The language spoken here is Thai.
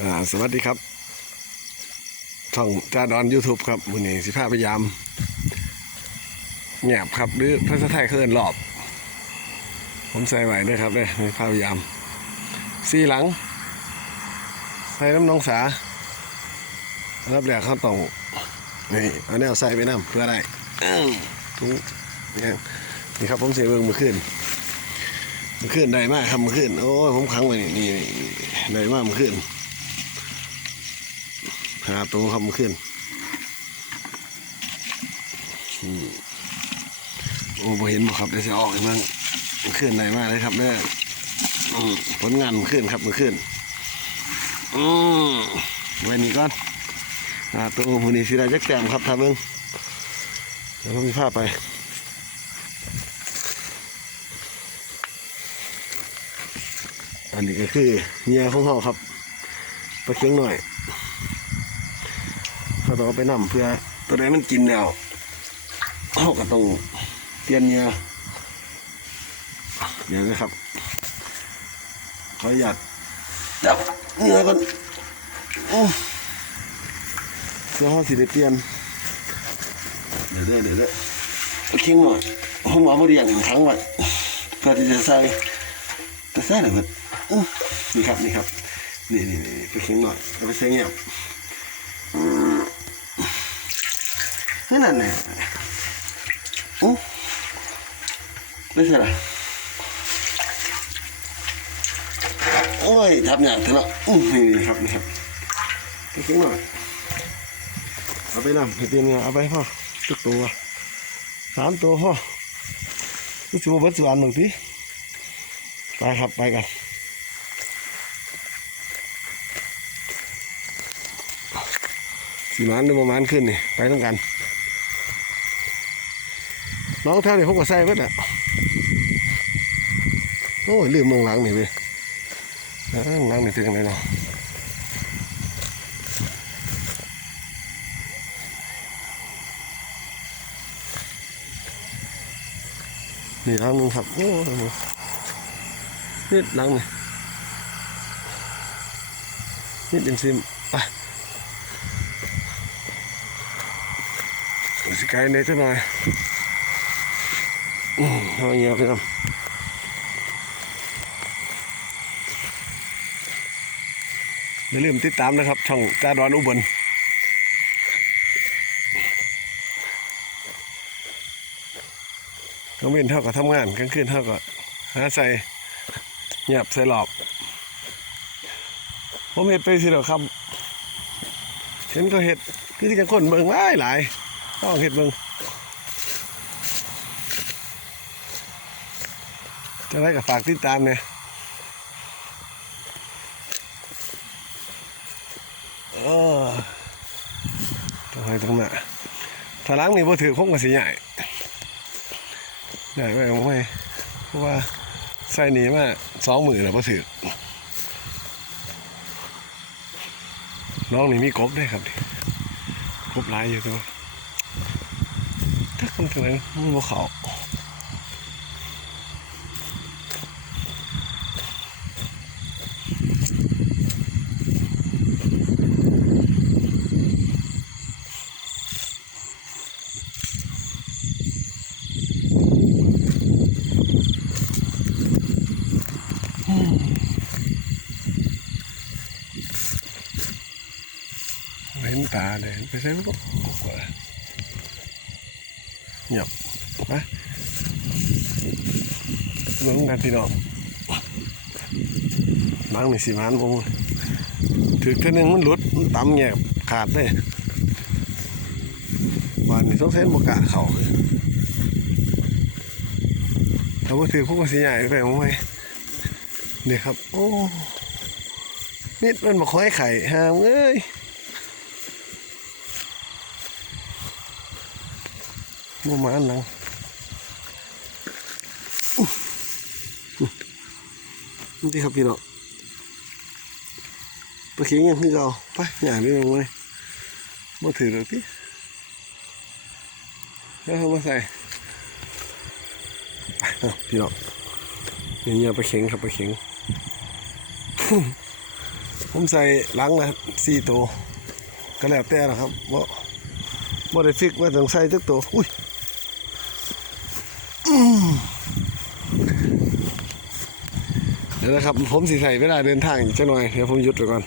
อ่าสวัสดีครับ ช่องจ้าดอนยูทูบครับมือนี้สิพาพยายามแงบครับหรือภาษาไทยเคลื่อนรอบ ผมใส่ไหวด้วยครับเนี่ยมีพาพยายามซีหลัง ใส่น้ำนองสารับแรกเข้าต้องนี่เอาแนวใส่ไปน้ำเพื่ออะไรทุกนี่นี่ครับผมเสียเบิ่งมือขึ้นมือขึ้นได้มากครับมือขึ้นโอ้ยผมขังไว้นี่นี่นี่ได้มากมือขึ้น หาตัวคำขึ้นอืมโอ้บ่เห็นบ่ครับเดี๋ยวจะออกให้มันมันขึ้นไหนมากเลยครับเนี่ยผลงานมันขึ้นครับมันขึ้นอืมไว้นี่ก่อนหาตัวมือนี้สิได้จักแต้มครับท่านเบิ้งเดี๋ยวผมมีภาพไปอันนี้ก็คือเงียของเขาครับไปเคียงหน่อย เขาต้องเอาไปนำเพื่อตัวไหนมันกินแล้วเขาก็ต้องเปลี่ยนเหยื่อเดี๋ยวนะครับขออนุญาตจับเหยื่อก่อนอู้เพื่อเขาสิได้เปลี่ยนเดี๋ยวเดี๋ยวเดี๋ยวเดี๋ยวเคิงหน่อยผมเอามาเรียงครั้งไว้เพื่อที่จะใส่จะใส่หน่อยเพื่อนอู้นี่ครับนี่ครับนี่นี่นี่ไปคิงหน่อยเอาไปใส่เงียบ นั่นเนี่ยอู้ไม่ใช่ไรโอ้ยทับอย่างเถอะเนาะอู้นี่นครับนี่ครับไปกินหน่อยเอาไปนำไปเตรียมเงินเอาไปพ่อทุกตัวสามตัวพ่อลูกชูเบิร์ตสวรรค์หนึ่งสิไปครับไปกันสีมันหรือประมาณขึ้นนี่ไปต้องกัน น้องแถวนี้ผมก็ใส่เบิดอะโอ้ยลืมมองหลังนี่เว้ยหลังนี่เป็นยังไงเนาะนี่หลังนึงครับโอ้ยนี่หลังนี่นี่เป็นซิมไปสิไกลเนยจะหน่อย อืมเอาเงี้ยไปทำอย่าลืมติดตามนะครับ ช่องจ้าดอนอุบลกลางว้นเท่ากับทำงานกลางคืนเท่ากับหาใส่เงียบใส่หลอบผมเห็ดไปสิเดียวครับเห็นก็เห็ดคือที่จังคนเบิ่งหลายหลายต้องเห็ดเบิ่ง จะได้กับฝากติดตามเนี่ยเออต้องให้ตรงหน้าถ้าล้างนี่บ่ถือคงกระสีใหญ่ใหญ่ไปผมไม่เพราะว่าใส่หนีมาสองหมื่นแล้วบ่ถือน้องนี่มีกบได้ครับกบหลายอยู่ตัวถ้าคนถึงไหนมันบ่เขา เห็นตาเลยไปใส่ลูกเงียบไปลงกันพี่น้องบางในสีมันผมถือเท่านึงมันหลุดมันต่ำแงบขาดเลยวันนี้ต้องเส้นบกะเขาถ้าว่าถือพวกก็สีใหญ่ไปมั้งไหม นี่ครับ โอ้นี่มันมาค่อยไข่หามเอ้ยมามาอันหลังนี่ครับพี่น้องปเข็งยังพี่เราไปหย่างนี่ลงเลยมาถือเลยพี่แล้วมาใส่พี่น้องเนี่ยปลาเข็งครับไปเข็ง ผมใส่หลังนะสี่ตัวก็แล้วแต่นะครับบ่บ่ได้ฟิกว่าต้องใส่ทุกตัวอุ้ยเดี๋ยวนะครับผมสิใส่เวลาเดินทางอีกจะหน่อยเดี๋ยวผมหยุดไปก่อน